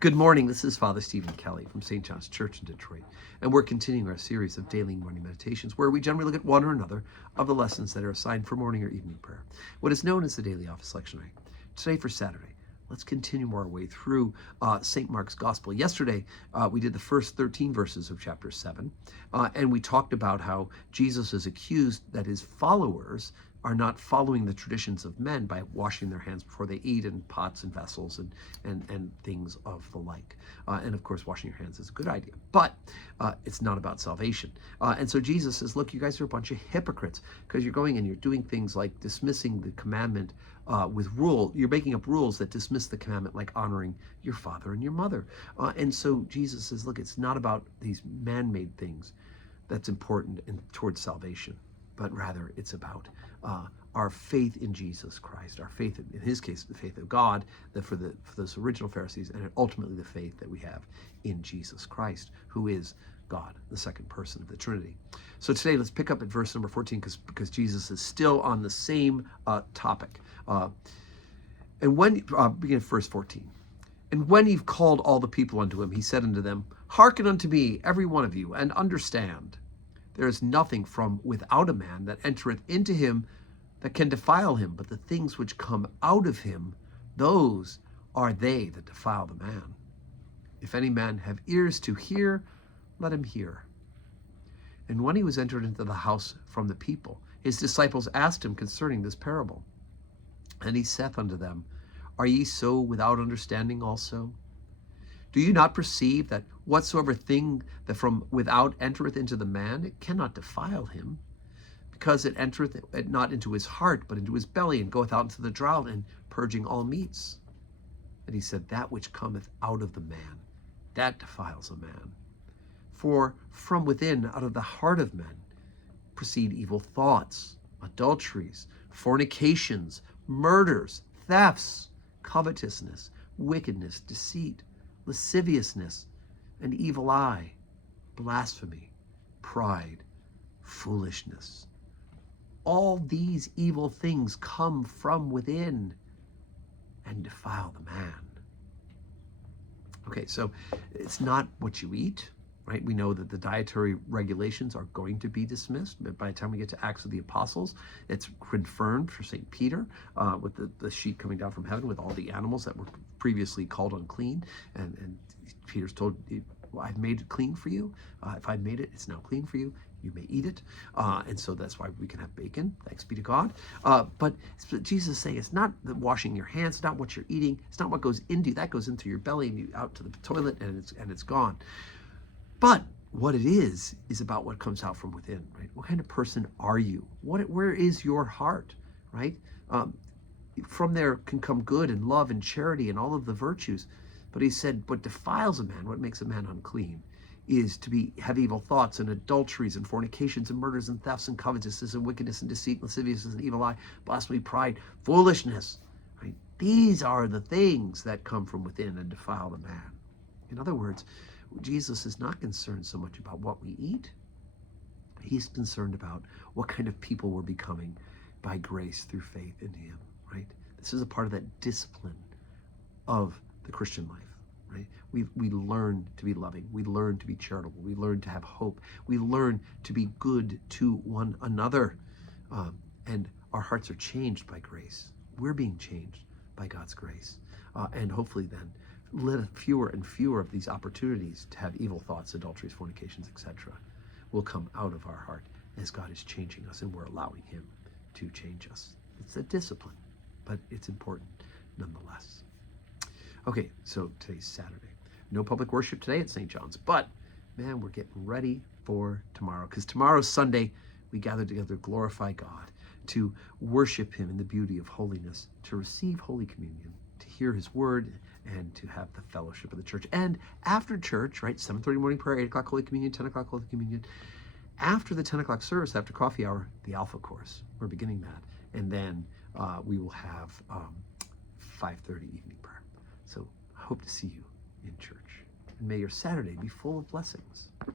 Good morning. This is Father Stephen Kelly from St. John's Church in Detroit, and we're continuing our series of daily morning meditations where we generally look at one or another of the lessons that are assigned for morning or evening prayer, what is known as the daily office lectionary. Today for Saturday, let's continue our way through St. Mark's Gospel. Yesterday, we did the first 13 verses of chapter 7, and we talked about how Jesus is accused that his followers are not following the traditions of men by washing their hands before they eat in pots and vessels and things of the like. And of course, washing your hands is a good idea, but it's not about salvation. And so Jesus says, look, you guys are a bunch of hypocrites because you're going and you're doing things like dismissing the commandment with rule. You're making up rules that dismiss the commandment, like honoring your father and your mother. And so Jesus says, look, it's not about these man-made things that's important towards salvation, but rather it's about our faith in Jesus Christ, our faith, in his case, the faith of God, for those original Pharisees, and ultimately the faith that we have in Jesus Christ, who is God, the second person of the Trinity. So today, let's pick up at verse number 14, because Jesus is still on the same topic. And when, begin at verse 14. And when he called all the people unto him, he said unto them, Hearken unto me, every one of you, and understand. There is nothing from without a man that entereth into him that can defile him, but the things which come out of him, those are they that defile the man. If any man have ears to hear, let him hear. And when he was entered into the house from the people, his disciples asked him concerning this parable. And he saith unto them, Are ye so without understanding also? Do you not perceive that whatsoever thing that from without entereth into the man, it cannot defile him, because it entereth not into his heart, but into his belly, and goeth out into the draught, and purging all meats? And he said, That which cometh out of the man, that defiles a man. For from within, out of the heart of men, proceed evil thoughts, adulteries, fornications, murders, thefts, covetousness, wickedness, deceit, lasciviousness, an evil eye, blasphemy, pride, foolishness. All these evil things come from within and defile the man. Okay, so it's not what you eat, right? We know that the dietary regulations are going to be dismissed, but by the time we get to Acts of the Apostles, it's confirmed for St. Peter with the sheep coming down from heaven with all the animals that were previously called unclean. And Peter's told, I've made it clean for you. If I've made it, it's now clean for you. You may eat it. And so that's why we can have bacon. Thanks be to God. But Jesus is saying it's not the washing your hands, it's not what you're eating. It's not what goes into you. That goes into your belly and you out to the toilet and it's gone. But what it is about what comes out from within, right? What kind of person are you? Where is your heart, right? From there can come good and love and charity and all of the virtues. But he said, what defiles a man, what makes a man unclean, is to have evil thoughts and adulteries and fornications and murders and thefts and covetousness and wickedness and deceit, lasciviousness and evil eye, blasphemy, pride, foolishness. Right? These are the things that come from within and defile the man. In other words, Jesus is not concerned so much about what we eat. He's concerned about what kind of people we're becoming by grace through faith in him, right? This is a part of that discipline of the Christian life. Right? We learn to be loving. We learn to be charitable. We learn to have hope. We learn to be good to one another. And our hearts are changed by grace. We're being changed by God's grace. And hopefully then, fewer and fewer of these opportunities to have evil thoughts, adulteries, fornications, etc. will come out of our heart as God is changing us and we're allowing him to change us. It's a discipline, but it's important nonetheless. Okay, so today's Saturday. No public worship today at St. John's, but man, we're getting ready for tomorrow, because tomorrow's Sunday. We gather together to glorify God, to worship him in the beauty of holiness, to receive Holy Communion, to hear his word, and to have the fellowship of the church. And after church, right, 7:30 morning prayer, 8 o'clock Holy Communion, 10 o'clock Holy Communion. After the 10 o'clock service, after coffee hour, the Alpha Course. We're beginning that. And then we will have 5:30 evening prayer. So I hope to see you in church. And may your Saturday be full of blessings.